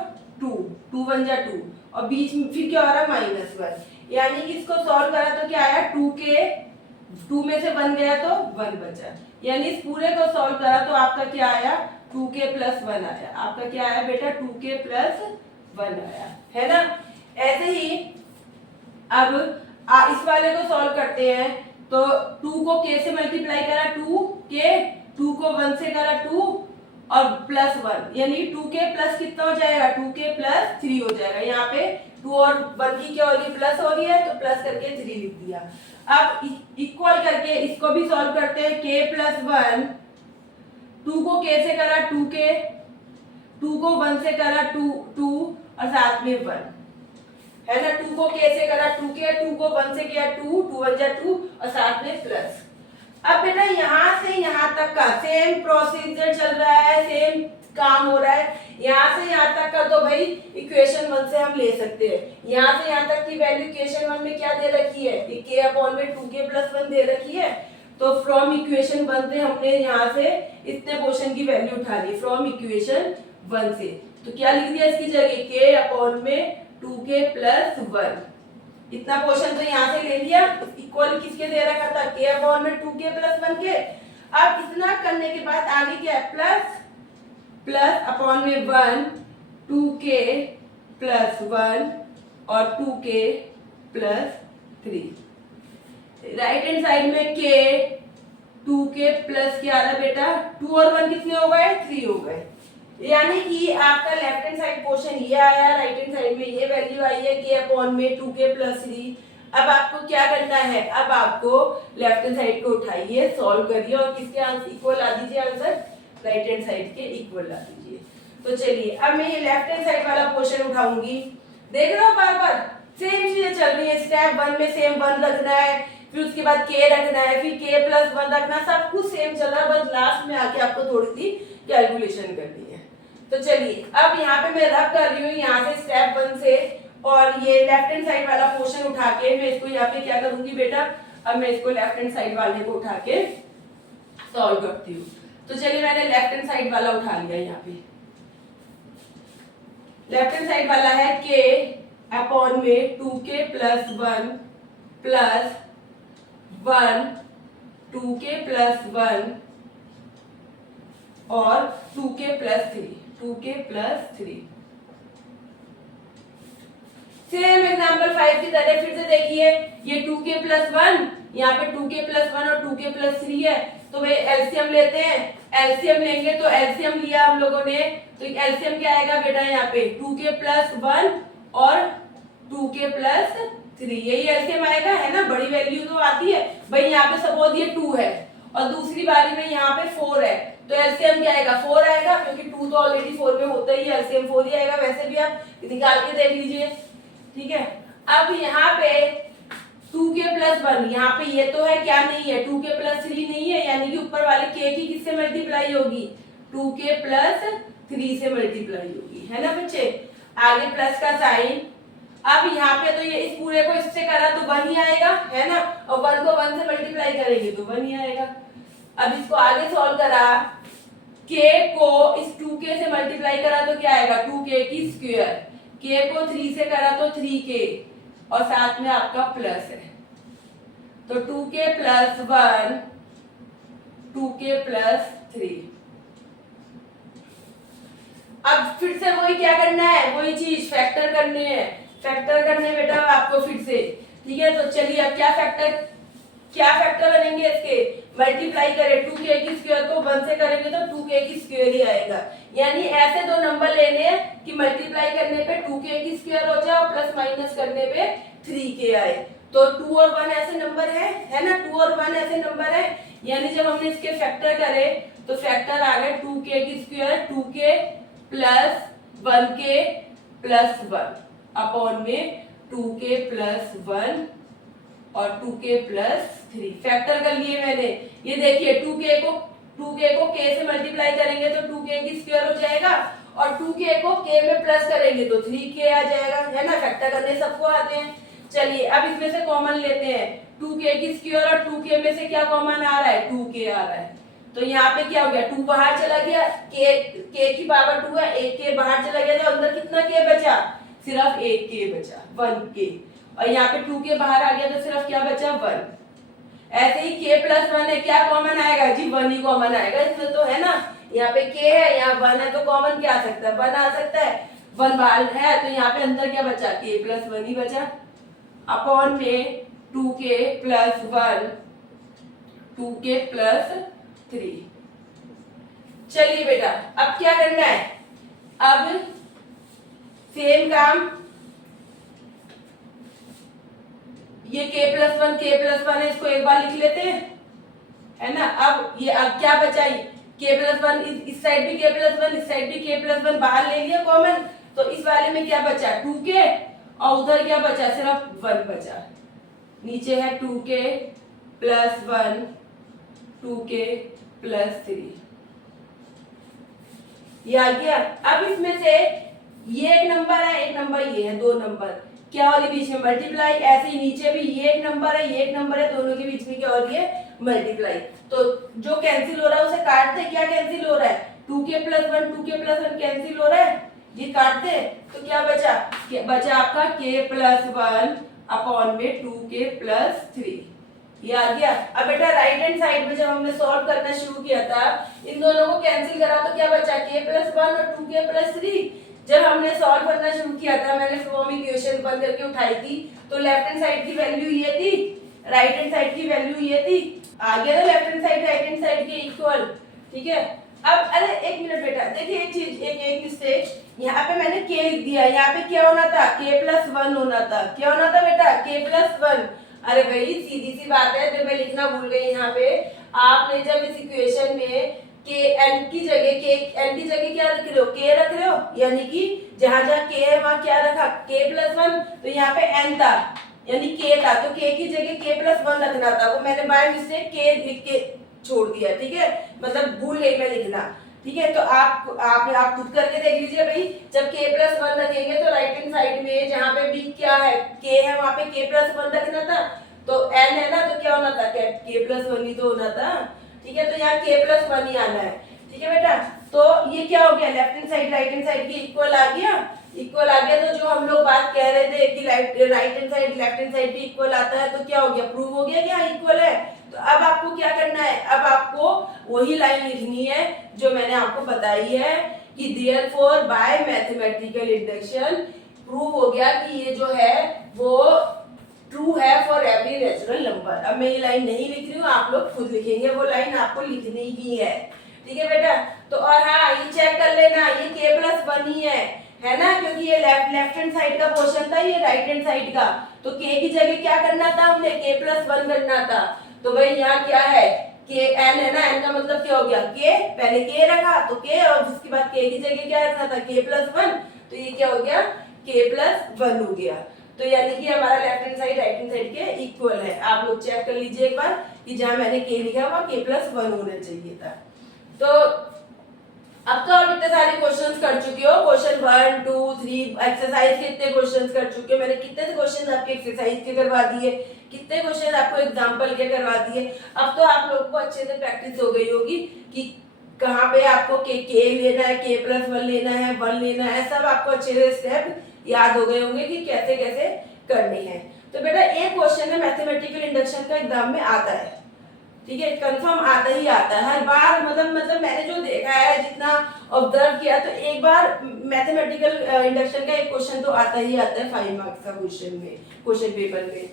2, 2 1 जा 2 और बीच में फिर क्या हो रहा है? -1। यानी कि इसको सॉल्व करा तो क्या आया? 2k, 2 में से 1 गया तो 1 बचा। यानी इस पूरे को सॉल्व करा तो आपका क्या आया? 2k+1 आया। आपका क्या आया बेटा? 2k+1 आया, है ना। ऐसे ही अब इस वाले को सॉल्व करते हैं। तो 2 को k से मल्टीप्लाई करा 2k, 2 को 1 से करा 2 और +1, यानी 2k प्लस कितना हो जाएगा? 2k+3 हो जाएगा। यहाँ पे 2 और 1 की क्या होगी? प्लस हो रही है तो प्लस करके 3 लिख दिया। अब इक्वल करके इसको भी सॉल्व करते हैं। k+1, 2 को k से करा 2k, 2 को 1 से करा 2 और साथ में 1, है ना। 2 को k से करा 2k, 2 को 1 से किया 2, 2 1 जा 2 और साथ में प्लस। अब बेटा यहाँ से यहाँ तक का सेम प्रोसीजर चल रहा है, सेम काम हो रहा है। यहाँ से यहाँ तक का तो भाई इक्वेशन 1 से हम ले सकते हैं। यहाँ से यहाँ तक की वैल्यू इक्वेशन 1 में क्या दे रखी है? k/2k+1 दे रखी है। तो फ्रॉम इक्वेशन 1 से हमने यहाँ से इतने पोर्शन की वैल्यू उठा ली फ्रॉम इक्वेशन 1 से। तो क्या लिख दिया इसकी जगह? k/2k+1। इतना पोर्शन तो यहाँ से ले लिया। इक्वल किसके दे रखा था? k/2k+1 के। अब इतना करने के बाद आगे क्या है? प्लस अपॉन में 1, 2k+1 और 2k+3। राइट हैंड साइड में k, 2k प्लस क्या आ रहा बेटा? 2 और 1 कितने हो गए? 3 हो गए। यानी कि आपका लेफ्ट हैंड साइड पोर्शन ये आया, राइट हैंड साइड में ये वैल्यू आई है k/2k+3। अब आपको क्या करना है? अब आपको लेफ्ट हैंड साइड को उठाइए, सॉल्व करिए और किसके आंसर इक्वल ला दीजिए? आंसर राइट हैंड साइड के इक्वल ला दीजिए। तो चलिए अब मैं ये लेफ्ट हैंड साइड वाला पोर्शन उठाऊंगी। देख रहे हो बार बार सेम चीजें चल रही है। स्टेप 1 में सेम 1 रखना है, फिर उसके बाद k रखना है, फिर k+1 रखना, सब कुछ सेम चल रहा है। बस लास्ट में आके आपको थोड़ी सी कैलकुलेशन करनी है। तो चलिए अब यहाँ पे मैं रब कर रही हूँ यहाँ से स्टेप 1 से, और ये लेफ्ट हैंड साइड वाला पोर्शन उठा के मैं इसको यहाँ पे क्या करूंगी बेटा? अब मैं इसको लेफ्ट हैंड साइड वाले को उठा के सॉल्व करती हूँ। तो चलिए मैंने लेफ्ट हैंड साइड वाला उठा लिया। यहाँ पे लेफ्ट हैंड साइड वाला है k/2k+1 प्लस 1, 2k+1 और 2k+3, 2k+3। सेम एग्जांपल 5 की तरह फिर से देखिए। ये 2k+1, यहाँ पे 2k+1 और 2k+3 है। तो वे एलसीएम लेते हैं। एलसीएम लेंगे तो एलसीएम लिया हम लोगों ने, तो एलसीएम क्या आएगा बेटा? यहाँ पे 2k+1 और 2k+3, यही एलसीएम आएगा, है ना। बड़ी वैल्यू तो आती है भाई। यहाँ पे सपोज ये 2 है और दूसरी बारी में यहाँ पे 4 है, तो एलसीएम क्या आएगा? 4 आएगा, क्योंकि 2 तो ऑलरेडी 4 में होता ही है, एलसीएम 4 ही आएगा। वैसे भी आप निकाल के देख लीजिए, ठीक है। अब यहाँ पे 2k+1, यहाँ पे ये तो है क्या? नहीं है, 2k+3 नहीं है, यानी कि ऊपर वाले k की किससे मल्टीप्लाई होगी? 2k+3 से मल्टीप्लाई होगी, है ना बच्चे। आगे प्लस का साइन। अब यहाँ पे तो ये इस पूरे को इससे करा तो 1 ही आएगा, है ना, और 1 को 1 से मल्टीप्लाई करेंगे तो 1 ही आएगा। अब इसको आगे सॉल्व करा, k को इस 2k से मल्टीप्लाई करा तो क्या आएगा 2k की स्क्वायर, k को 3 से करा तो 3k और साथ में आपका प्लस है, तो 2k प्लस 1 2k प्लस 3। अब फिर से वही क्या करना है, वही चीज फैक्टर करने है, फैक्टर करने बेटा आपको फिर से, ठीक है। तो चलिए अब क्या फैक्टर बनेंगे इसके, मल्टीप्लाई करें 2k की स्क्वायर को 1 से करेंगे तो 2k की स्क्वायर ही आएगा। यानी ऐसे दो नंबर लेने हैं कि मल्टीप्लाई करने पे 2k की स्क्वायर हो जाए और प्लस माइनस करने पे 3k आए। तो 2 और 1 ऐसे नंबर है ना, 2 और 1 ऐसे नंबर है। यानी जब हमने इसके फैक्टर करे तो फैक्टर आ गए 2k की square 2k plus 1k plus 1 upon में 2k प्लस 1 और 2k प्लस 3 फैक्टर कर लिए मैंने। ये देखिए 2k को k से मल्टीप्लाई करेंगे तो 2k की स्क्वायर हो जाएगा और 2k को k में प्लस करेंगे तो 3k आ जाएगा, है ना। फैक्टर करने सबको आते हैं। चलिए अब इसमें से कॉमन लेते हैं, 2k की स्क्वायर और 2k में से क्या कॉमन आ रहा है 2k आ रहा है, तो यहाँ पे क्या हो गया 2 बाहर चला गया, k की पावर 2 है, 1k बाहर चला गया तो अंदर कितना k बचा, सिर्फ 1k बचा 1k, और यहाँ पे 2k बाहर आ गया तो सिर्फ क्या बचा 1। ऐसे ही k प्लस 1 है, क्या कॉमन आएगा जी 1 ही कॉमन आएगा इसमें तो, है ना। यहाँ पे k है, यहाँ 1 है तो कॉमन क्या आ सकता है 1 आ सकता है, 1 बाहर है तो यहाँ पे अंदर क्या बचा k प्लस 1 ही बचा अपॉन में 2k प्लस 1 2k प्लस 3। चलिए बेटा अब क्या करना है, अब सेम काम, ये k प्लस 1 है, इसको एक बार लिख लेते हैं, है ना। अब ये अब क्या बचा, k प्लस 1 इस साइड भी k प्लस 1 इस साइड भी k प्लस 1 बाहर ले लिया कॉमन, तो इस वाले में क्या बचा 2k और उधर क्या बचा सिर्फ 1 बचा, नीचे है 2k प्लस 1 2k प्लस 3, ये आ गया। अब इसमें से ये एक नंबर है, एक नंबर ये है, दो नंबर क्या हो रही बीच में मल्टीप्लाई, ऐसे ही नीचे भी ये एक नंबर है ये एक नंबर है, दोनों के बीच में क्या हो रही है मल्टीप्लाई। तो जो कैंसिल हो रहा है उसे काट दे, क्या कैंसिल हो रहा है 2k plus 1 2k plus 1 cancel हो रहा है, ये काट दे तो क्या बचा, बचा आपका k प्लस 1 अपॉन में 2k प्लस 3, ये आ गया। अब बेटा राइट हैंड साइड में जब हमने सॉल्व करना शुरू किया था इन दोनों को कैंसिल करा तो क्या बचा k प्लस 1 और 2k प्लस 3। जब हमने सॉल्व करना शुरू किया था मैंने फ्रॉम इक्वेशन बंद करके उठाई थी तो लेफ्ट हैंड साइड की वैल्यू ये थी, राइट हैंड साइड की वैल्यू ये थी, आ गया ना left hand side right hand side के इक्वल, ठीक है। अब अरे एक मिनट बेटा देखिए एक चीज, एक मिस्टेक, यहाँ पे मैंने k लिख दिया, यहाँ पे क्या होना था k प्लस 1 होना था, क्या होना था बेटा k प्लस 1। अरे भाई सीधी सी बात है, जो मैं लिखना भूल गई यहाँ पे, आपने जब इस इक्वेशन में k n की जगह क्या रख रहे हो k रख रहे हो, यानी कि जहां जहां k है वहां क्या रखा k प्लस 1, तो यहाँ पे n था यानी k था तो k की जगह k प्लस 1 रखना था, वो मैंने बाय मिस्टेक k लिख के छोड़ दिया, ठीक है, मतलब भूल गई मैं लिखना, ठीक है। तो आप खुद करके देख लीजिए भाई, जब k प्लस 1 रखेंगे तो राइट हैंड साइड में जहाँ पे भी क्या है k है वहां पे k प्लस 1 रखना था, तो n है ना तो क्या होना था k प्लस 1 ही तो होना था, ठीक है। तो यहाँ k प्लस 1 ही आना है, ठीक है बेटा। तो ये क्या हो गया left hand side right hand side की इक्वल आ गया, इक्वल आ गया। तो जो हम लोग बात कह रहे थे कि right hand side left hand side भी इक्वल आता है तो क्या हो गया प्रूव हो गया कि हाँ इक्वल है। तो अब आपको क्या करना है, अब आपको वही लाइन लिखनी है जो मैंने आपको बताई है कि therefore by mathematical induction prove हो गया कि ये जो है वो ट्रू है फॉर एवरी नेचुरल नंबर। अब मैं ये लाइन नहीं लिख रही हूँ, आप लोग खुद लिखेंगे, वो लाइन आपको लिखनी ही है, ठीक है बेटा। तो और हाँ ये चेक कर लेना ये k प्लस 1 ही है ना, क्योंकि ये लेफ्ट हैंड साइड का पोर्शन था ये राइट हैंड साइड का, तो k की जगह क्या करना था हमने k प्लस 1 करना था। तो भाई यहाँ क्या है k n है ना, n का मतलब क्या हो गया k, पहले k रखा तो k और उसके बाद k की जगह क्या रखना था k प्लस 1, तो ये क्या हो गया k प्लस 1 हो गया। तो यानी कि हमारा left hand side right hand side के इक्वल है। आप लोग चेक कर लीजिए एक बार कि जहां मैंने k लिखा वहां k प्लस 1 होना चाहिए था। तो अब तो आप इतने सारे क्वेश्चंस कर चुके हो, क्वेश्चन 1 2 3 एक्सरसाइज के इतने क्वेश्चंस कर चुके हो, मैंने कितने क्वेश्चन आपके एक्सरसाइज के करवा दिए, कितने क्वेश्चन आपको एग्जांपल के करवा दिए। अब तो आप लोगों को अच्छे से प्रैक्टिस हो गई होगी कि कहाँ पे आपको के लेना है, के प्लस 1 लेना है, 1 लेना है, सब आपको अच्छे से स्टेप याद हो गए होंगे कि कैसे कैसे करने हैं। तो बेटा एक क्वेश्चन है मैथमेटिकल इंडक्शन का एग्जाम में आता है, ठीक है, कंफर्म आता ही आता है हर बार। मतलब मैंने जो देखा है, जितना ऑब्जर्व किया, तो एक बार मैथमेटिकल इंडक्शन का एक क्वेश्चन तो आता ही आता है 5 मार्क्स का क्वेश्चन में, क्वेश्चन पेपर में।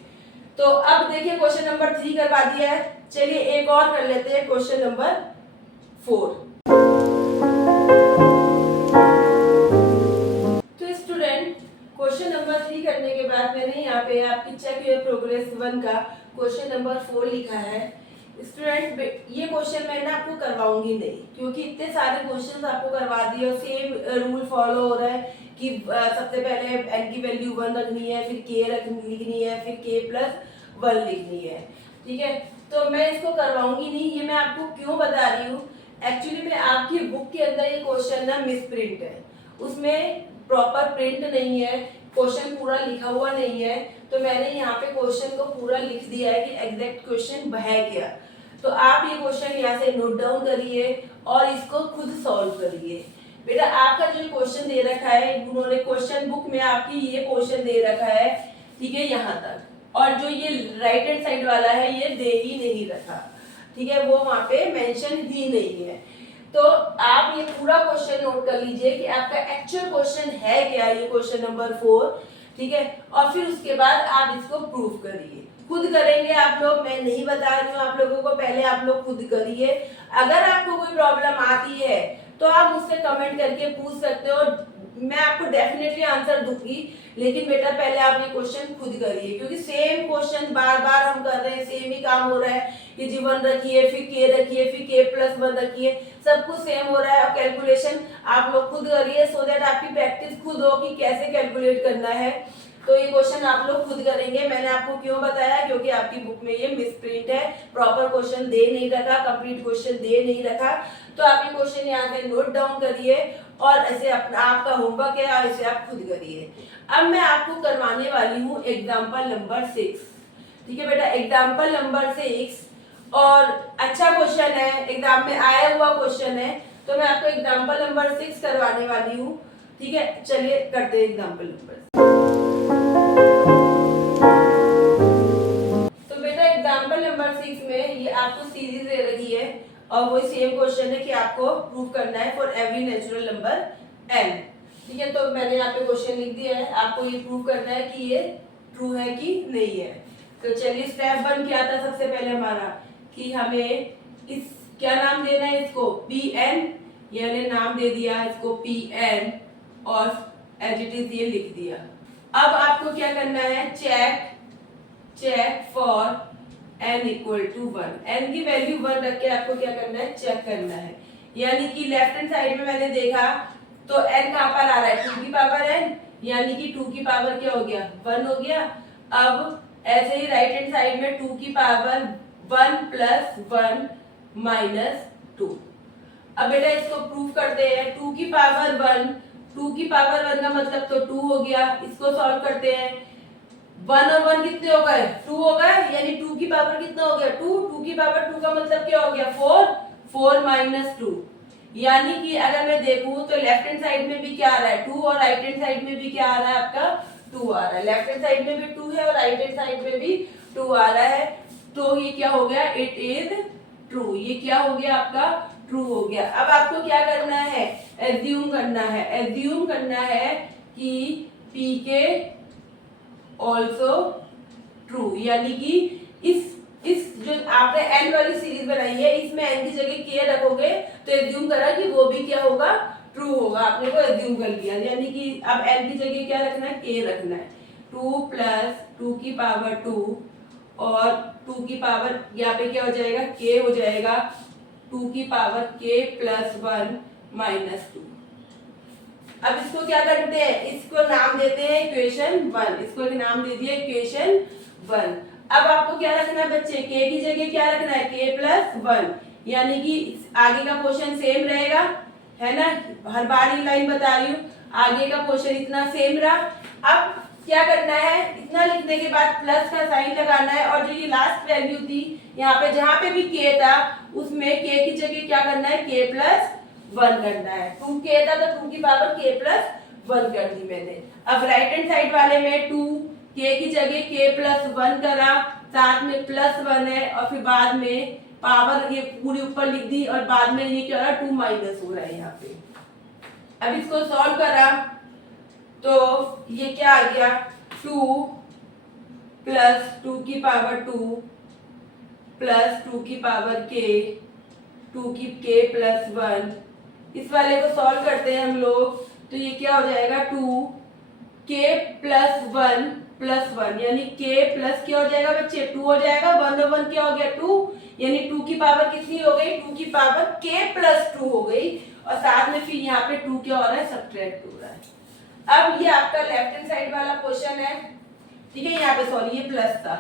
तो अब देखिए क्वेश्चन नंबर 3 करवा दिया है, चलिए एक और कर लेते हैं, क्वेश्चन नंबर 4। तो स्टूडेंट क्वेश्चन नंबर 3 करने के बाद मैंने यहाँ पे आपकी चेक योर प्रोग्रेस 1 का क्वेश्चन नंबर 4 लिखा है। स्टूडेंट ये क्वेश्चन मैं ना आपको करवाऊंगी नहीं, क्योंकि इतने सारे क्वेश्चंस आपको करवा दिए और सेम रूल फॉलो हो रहा है कि सबसे पहले n की वैल्यू 1 रखनी है, फिर k लिखनी है, फिर k प्लस 1 लिखनी है, ठीक है। तो मैं इसको करवाऊंगी नहीं, ये मैं आपको क्यों बता रही हूँ, एक्चुअली में आपकी बुक के अंदर ये क्वेश्चन ना मिस प्रिंट है, उसमें प्रॉपर प्रिंट नहीं है, क्वेश्चन पूरा लिखा हुआ नहीं है। तो मैंने यहाँ पे क्वेश्चन को पूरा लिख दिया है कि एग्जैक्ट क्वेश्चन है क्या। तो आप ये क्वेश्चन यहाँ से नोट डाउन करिए और इसको खुद सॉल्व करिए। बेटा आपका जो क्वेश्चन दे रखा है, उन्होंने क्वेश्चन बुक में आपकी ये क्वेश्चन दे रखा है, ठीक है, यहाँ तक, और जो ये राइट हैंड साइड वाला है ये दे ही नहीं रखा, ठीक है, वो वहां पे मेंशन ही नहीं है। तो आप ये पूरा क्वेश्चन नोट कर लीजिए कि आपका एक्चुअल क्वेश्चन है क्या, ये क्वेश्चन नंबर 4, ठीक है, और फिर उसके बाद आप इसको प्रूव करिए। खुद करेंगे आप लोग, मैं नहीं बता रही हूँ आप लोगों को, पहले आप लोग खुद करिए। अगर आपको कोई प्रॉब्लम आती है तो आप मुझसे कमेंट करके पूछ सकते हो, मैं आपको डेफिनेटली आंसर दूंगी, लेकिन बेटा पहले आप ये क्वेश्चन खुद करिए, क्योंकि सेम क्वेश्चन बार बार हम कर रहे हैं, सेम ही काम हो रहा है कि जी 1 रखिए, फिर k रखिए, फिर k प्लस 1 रखिए, सब कुछ सेम हो रहा है। कैलकुलेशन आप लोग खुद करिए, सो दैट आपकी प्रैक्टिस खुद हो कि कैसे कैलकुलेट करना है। तो ये क्वेश्चन आप लोग खुद करेंगे। मैंने आपको क्यों बताया, क्योंकि आपकी बुक में ये मिसप्रिंट है, प्रॉपर क्वेश्चन दे नहीं रखा, कंप्लीट क्वेश्चन दे नहीं रखा। तो आप ये क्वेश्चन यहाँ से नोट डाउन करिए और ऐसे अपना आपका होमवर्क है, इसे आप खुद करिए। अब मैं आपको करवाने वाली हूँ एग्जाम्पल नंबर 6, ठीक है बेटा, एग्जाम्पल नंबर 6, और अच्छा क्वेश्चन है, एग्जाम में आया हुआ क्वेश्चन है, तो मैं आपको एग्जाम्पल नंबर 6 करवाने वाली हूँ, ठीक है। चलिए करते हैं एग्जाम्पल नंबर। तो बेटा एग्जाम्पल नंबर 6 में ये आपको सीरीज दे रही है और वही सेम क्वेश्चन है कि आपको प्रूव करना है for every natural number n, ठीक है। तो मैंने यहाँ पे क्वेश्चन लिख दिया है, आपको ये प्रूव करना है कि ये ट्रू है कि नहीं है। तो चलिए स्टेप 1 क्या था, सबसे पहले हमारा कि हमें इस क्या नाम देना है, इसको Pn, ये हमने नाम दे दिया इसको Pn और एज इट इज ये लिख दिया। अब आपको क्या करना है, check for n equal to 1, n की वैल्यू 1 रख के आपको क्या करना है, चेक करना है। यानी कि लेफ्ट हैंड साइड में मैंने देखा तो n कहाँ पर आ रहा है, 2 की पावर n, यानी कि 2 की पावर क्या हो गया, 1 हो गया। अब ऐसे ही राइट हैंड साइड में 2 की पावर 1 प्लस 1 माइनस 2। अब बेटा इसको प्रूव करते हैं, 2 की पावर 1, 2 की पावर 1 का मतलब तो 2 हो गया, इसको सॉल्व करते हैं। 1 और 1 कितने हो गए, 2 हो गए, यानी 2 की पावर कितना हो गया, 2, 2 की पावर 2 का मतलब क्या हो गया, 4, 4 माइनस 2। यानी कि अगर मैं देखूं तो लेफ्ट हैंड साइड में भी क्या आ रहा है, 2, और राइट हैंड साइड में भी क्या आ रहा है, आपका 2 आ रहा है। लेफ्ट हैंड साइड में भी 2 है और राइट हैंड साइड में भी 2 आ रहा है। तो ये क्या हो गया, इट इज ट्रू, ये क्या हो गया आपका, ट्रू हो गया। अब आपको क्या करना है, एज्यूम करना है कि पीके ऑल्सो ट्रू, यानी कि इस जो आपने n वाली सीरीज बनाई है, इसमें n की जगह k रखोगे तो एज्यूम करा कि वो भी क्या होगा, ट्रू होगा। आपने को एज्यूम कर लिया, यानी कि अब n की जगह क्या रखना है, k रखना है। 2 प्लस 2 की पावर 2 और 2 की पावर यहाँ पे क्या हो जाएगा, k हो जाएगा, 2 की पावर k प्लस 1 माइनस 2। अब इसको क्या करते हैं, इसको नाम देते हैं इक्वेशन 1, इसको एक नाम दे दिया इक्वेशन 1। अब आपको क्या रखना है बच्चे, k की जगह क्या रखना है, k प्लस 1, यानी कि आगे का क्वेश्चन सेम रहेगा, है ना, हर बार ये लाइन बता रही हूँ। आगे का क्वेश्चन इतना सेम रहा। अब क्या करना है, इतना लिखने के बाद प्लस का साइन लगाना है, और जो ये लास्ट वैल्यू थी यहाँ पे, जहां पे भी k था उसमें k की जगह क्या करना है, k प्लस 1 करना है। 2k था तो 2 की पावर k प्लस 1 कर दी मैंने। अब राइट हैंड साइड वाले में 2k की जगह k प्लस 1 करा, साथ में प्लस 1 है, और फिर बाद में पावर ये पूरी ऊपर लिख दी, और बाद में ये क्या हो रहा है, 2 माइनस हो रहा है यहाँ पे। अब इसको सॉल्व करा तो ये क्या आ गया, 2 प्लस 2 की पावर 2 प्लस 2 की पावर k, 2 की k प्लस 1। इस वाले को सॉल्व करते हैं हम लोग, तो ये क्या हो जाएगा, 2k प्लस 1 प्लस 1, यानी k प्लस क्या हो जाएगा बच्चे, 2 हो जाएगा। 1 और 1 क्या हो गया, 2, यानी 2 की पावर कितनी हो गई, 2 की पावर k प्लस 2 हो गई, और साथ में फिर यहाँ पे 2 क्या हो रहा है, सब्ट्रैक्ट हो रहा है। अब ये आपका लेफ्ट हैंड साइड वाला क्वेश्चन है, ठीक है। यहाँ पे सॉरी ये प्लस था,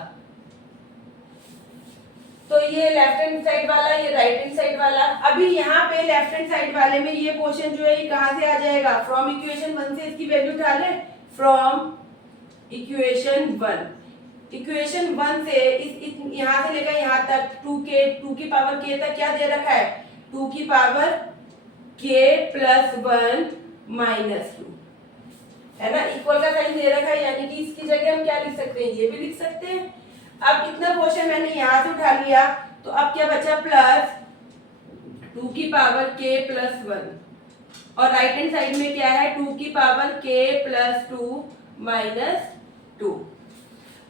तो ये लेफ्ट हैंड साइड वाला, ये राइट हैंड साइड वाला। अभी यहाँ पे लेफ्ट हैंड साइड वाले में ये क्वेश्चन जो है ये कहाँ से आ जाएगा, फ्रॉम इक्वेशन 1 से इसकी वैल्यू उठा ले, फ्रॉम इक्वेशन 1। इक्वेशन 1 से इस यहाँ से लेकर यहाँ तक 2 की पावर k तक क्या दे रखा है, 2 की पावर k प्लस 1 माइनस 2, है ना, इक्वल का साइन दे रखा है, यानी कि इसकी जगह हम क्या लिख सकते हैं, ये भी लिख सकते हैं। अब इतना क्वेश्चन मैंने यहाँ से उठा लिया, तो अब क्या बचा, प्लस 2 की पावर k प्लस 1, और राइट हैंड साइड में क्या है, 2 की पावर k प्लस 2 माइनस 2।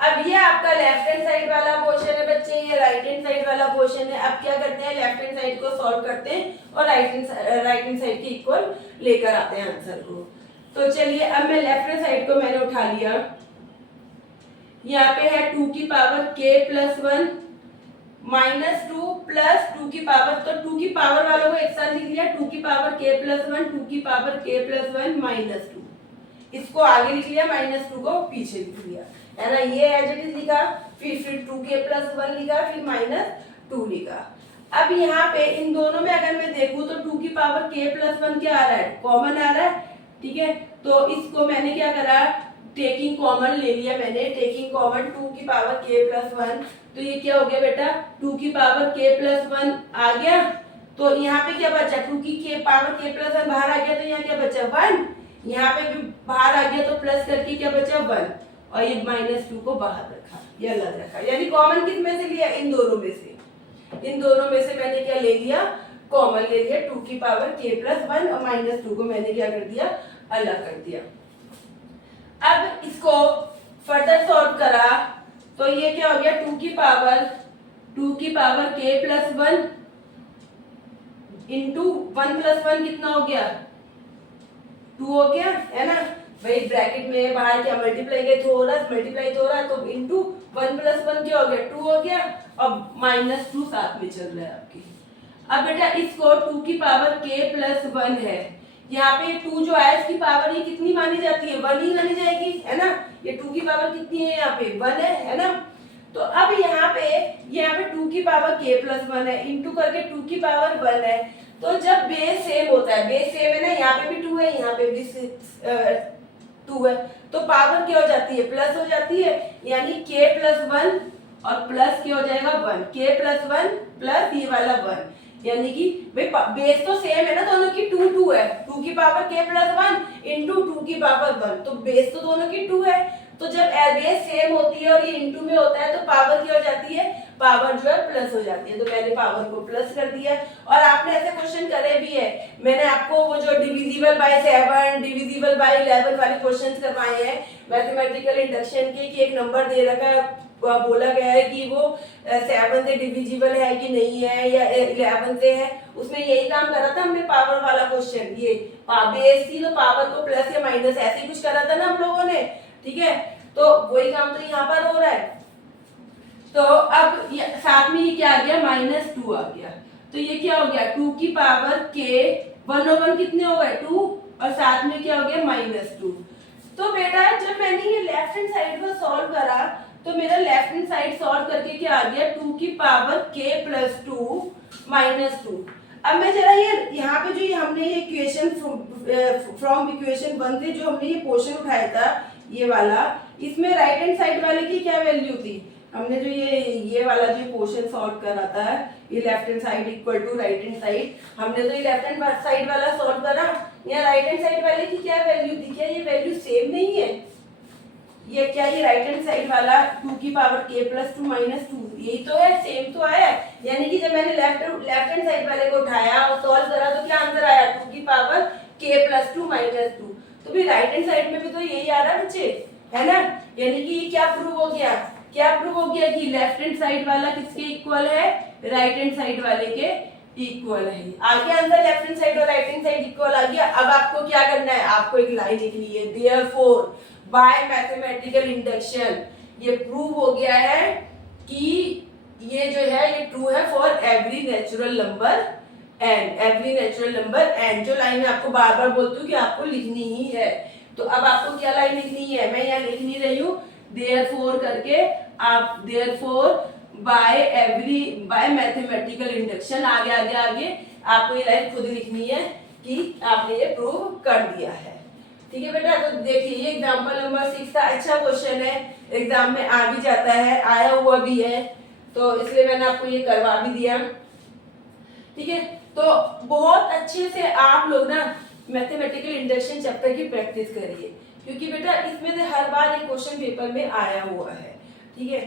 अब ये आपका लेफ्ट हैंड साइड वाला क्वेश्चन है बच्चे, ये राइट हैंड साइड वाला क्वेश्चन है। अब क्या करते हैं, लेफ्ट हैंड साइड को सॉल्व करते हैं और राइट हैंड साइड के इक्वल लेकर आते हैं आंसर को। तो चलिए, अब मैं लेफ्ट हैंड साइड को मैंने उठा लिया, यहाँ पे है 2 की power k plus 1 minus 2 plus 2 की पावर, तो 2 की पावर वालों को एक साथ लिख लिया, 2 की पावर k प्लस 1, 2 की पावर k प्लस 1 माइनस 2, इसको आगे लिख लिया, माइनस 2 को पीछे लिख लिया, है ना, ये एज इट इज लिखा, फिर 2k प्लस 1 लिखा, फिर माइनस 2 लिखा। अब यहाँ पे इन दोनों में अगर मैं देखूं तो 2 की पावर k प्लस 1 क्या आ रहा है, कॉमन आ रहा है, ठीक है। तो इसको मैंने क्या करा, टेकिंग कॉमन ले लिया मैंने, टेकिंग कॉमन 2 की पावर k प्लस 1, तो ये क्या हो गया बेटा, 2 की पावर k प्लस 1 आ गया, तो यहाँ पे क्या बचा, 2 की पावर k प्लस 1 बाहर आ गया, तो यहाँ क्या बचा 1, यहाँ पे भी बाहर आ गया, तो प्लस करके क्या बचा 1, और ये माइनस 2 को बाहर रखा, ये अलग रखा, यानी कॉमन किस में से लिया, इन दोनों में से, इन दोनों में से मैंने क्या ले लिया, कॉमन ले लिया, 2 की पावर k प्लस 1 और माइनस 2 को मैंने क्या कर दिया, अलग कर दिया। अब इसको फर्दर सॉल्व करा तो ये क्या हो गया, 2 की power k plus 1 into 1 plus 1 कितना हो गया, 2 हो गया, है ना भाई, ब्रैकेट में बाहर क्या मल्टीप्लाई हो रहा है, तो इंटू 1 प्लस 1 क्या हो गया, 2 हो गया, अब माइनस 2 साथ में चल रहा है आपकी। अब बेटा इसको 2 की पावर k प्लस 1 है, यहाँ पे 2 जो है इसकी पावर ये कितनी मानी जाती है, 1 ही मानी जाएगी, है ना, ये 2 की पावर कितनी है, यहाँ पे 1 है ना। तो अब यहाँ पे 2 की पावर k प्लस 1 है, इंटू करके 2 की पावर 1 है, तो जब बेस सेम होता है, बेस सेम है ना, यहाँ पे भी 2 है, यहाँ पे भी 2 है, तो पावर क्या हो जाती है, प्लस हो जाती है, यानी k प्लस 1 और प्लस क्या हो जाएगा 1, k प्लस 1 प्लस ये वाला 1, यानी कि भाई बेस तो सेम है ना दोनों की, 2 है, 2 की पावर k प्लस 1 इंटू 2 की पावर 1, तो बेस तो दोनों की 2 है, तो जब बेस सेम होती है और ये इंटू में होता है तो पावर क्या हो जाती है, पावर जो है प्लस हो जाती है, तो मैंने पावर को प्लस कर दिया। और आपने ऐसे क्वेश्चन करे भी है, मैंने आपको वो जो डिविजिबल बाय 7, डिविजिबल बाय 11 वाले क्वेश्चंस करवाए हैं मैथमेटिकल इंडक्शन के, कि एक नंबर दे रखा है, बोला गया है कि वो 7 से डिविजिबल है कि नहीं है, या 11 से है, उसमें यही काम करा था हमने, पावर वाला क्वेश्चन, ये बेस थी तो पावर को प्लस या माइनस ऐसे कुछ करा था ना हम लोगों ने, ठीक है, तो वही काम तो यहाँ पर हो रहा है। तो अब साथ में ये क्या आ गया, -2 आ गया, तो ये क्या हो गया, 2 की पावर k, 1 और 1 कितने हो गए 2, और साथ में क्या हो गया -2। तो बेटा जब मैंने ये लेफ्ट हैंड साइड को सॉल्व करा तो मेरा लेफ्ट हैंड साइड सॉल्व करके क्या आ गया, 2 की पावर k प्लस 2 -2। अब मैं जरा ये यहाँ पे जो ये हमने ये इक्वेशन फ्रॉम इक्वेशन 1 से जो हमने ये पोर्शन उठाया था ये वाला, इसमें राइट हैंड साइड वाले की क्या वैल्यू थी? हमने जो ये वाला जो पोर्शन सॉल्व करा था, ये left hand side equal to right hand side, हमने तो ये लेफ्ट हैंड साइड वाला सॉल्व करा, या राइट हैंड साइड वाले की क्या वैल्यू थी? क्या ये वैल्यू सेम नहीं है? ये क्या ये राइट हैंड साइड वाला 2 की पावर k प्लस 2 माइनस 2 यही तो है, सेम तो आया। यानी कि जब मैंने लेफ्ट हैंड साइड वाले को उठाया और सॉल्व करा तो क्या आंसर आया? 2 की पावर k प्लस 2 माइनस 2। तो भी राइट हैंड साइड में भी तो यही आ रहा है बच्चे, है ना? यानी कि ये क्या प्रूव हो गया? क्या प्रूव हो गया कि लेफ्ट हैंड साइड वाला किसके इक्वल है? राइट हैंड साइड वाले के इक्वल है। आगे आंसर लेफ्ट हैंड साइड और राइट हैंड साइड इक्वल आ गया। अब आपको क्या करना है? आपको एक लाइन लिखनी है, देयरफॉर बाय मैथमेटिकल इंडक्शन ये प्रूव हो गया है कि ये जो है ये ट्रू है for every natural number N, every natural number N. जो लाइन मैं आपको बार बार बोलती हूँ कि आपको लिखनी ही है। तो अब आपको क्या लाइन लिखनी है? मैं यहाँ लिख नहीं रही हूँ, देयरफॉर करके आप देयरफॉर बाय मैथमेटिकल इंडक्शन आगे आगे आगे आपको ये लाइन खुद लिखनी है कि आपने ये प्रूव कर दिया है। ठीक है बेटा, तो देखिए ये एग्जांपल नंबर 6 का अच्छा क्वेश्चन है, एग्जाम में आ भी जाता है, आया हुआ भी है, तो इसलिए मैंने आपको ये करवा भी दिया। ठीक है, तो बहुत अच्छे से आप लोग ना मैथमेटिकल इंडक्शन चैप्टर की प्रैक्टिस करिए, क्योंकि बेटा इसमें से हर बार एक क्वेश्चन पेपर में आया हुआ है। ठीक है,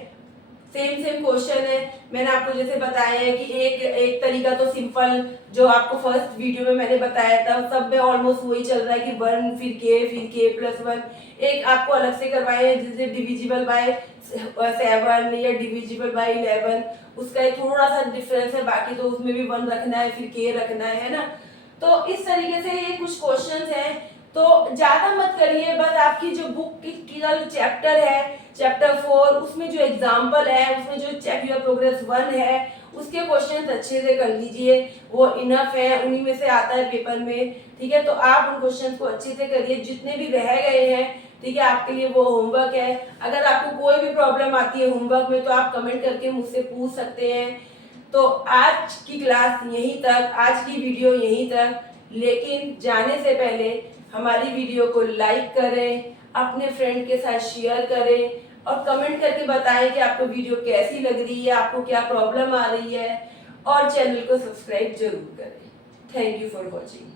सेम क्वेश्चन है। मैंने आपको जैसे बताया है कि एक तरीका तो सिंपल जो आपको फर्स्ट वीडियो में मैंने बताया था, सब में ऑलमोस्ट वही चल रहा है कि 1 फिर k प्लस 1। एक आपको अलग से करवाए हैं जिसे डिविजिबल बाय 7 या डिविजिबल बाय 11, उसका एक थोड़ा सा डिफरेंस है, बाकी तो उसमें भी 1 रखना है फिर k रखना है ना। तो इस तरीके से ये कुछ क्वेश्चंस हैं, तो ज्यादा मत करिए, बस आपकी जो बुक की जो चैप्टर है चैप्टर 4 उसमें जो एग्जाम्पल है, उसमें जो चेक योर प्रोग्रेस 1 है उसके क्वेश्चंस अच्छे से कर लीजिए, वो इनफ है, उन्हीं में से आता है पेपर में। ठीक है, तो आप उन क्वेश्चंस को अच्छे से करिए, जितने भी रह गए हैं। ठीक है, आपके लिए वो होमवर्क है। अगर आपको कोई भी प्रॉब्लम आती है होमवर्क में तो आप कमेंट करके मुझसे पूछ सकते हैं। तो आज की क्लास यहीं तक, आज की वीडियो यहीं तक, लेकिन जाने से पहले हमारी वीडियो को लाइक करें, अपने फ्रेंड के साथ शेयर करें और कमेंट करके बताएं कि आपको वीडियो कैसी लग रही है, आपको क्या प्रॉब्लम आ रही है, और चैनल को सब्सक्राइब जरूर करें। Thank you for watching.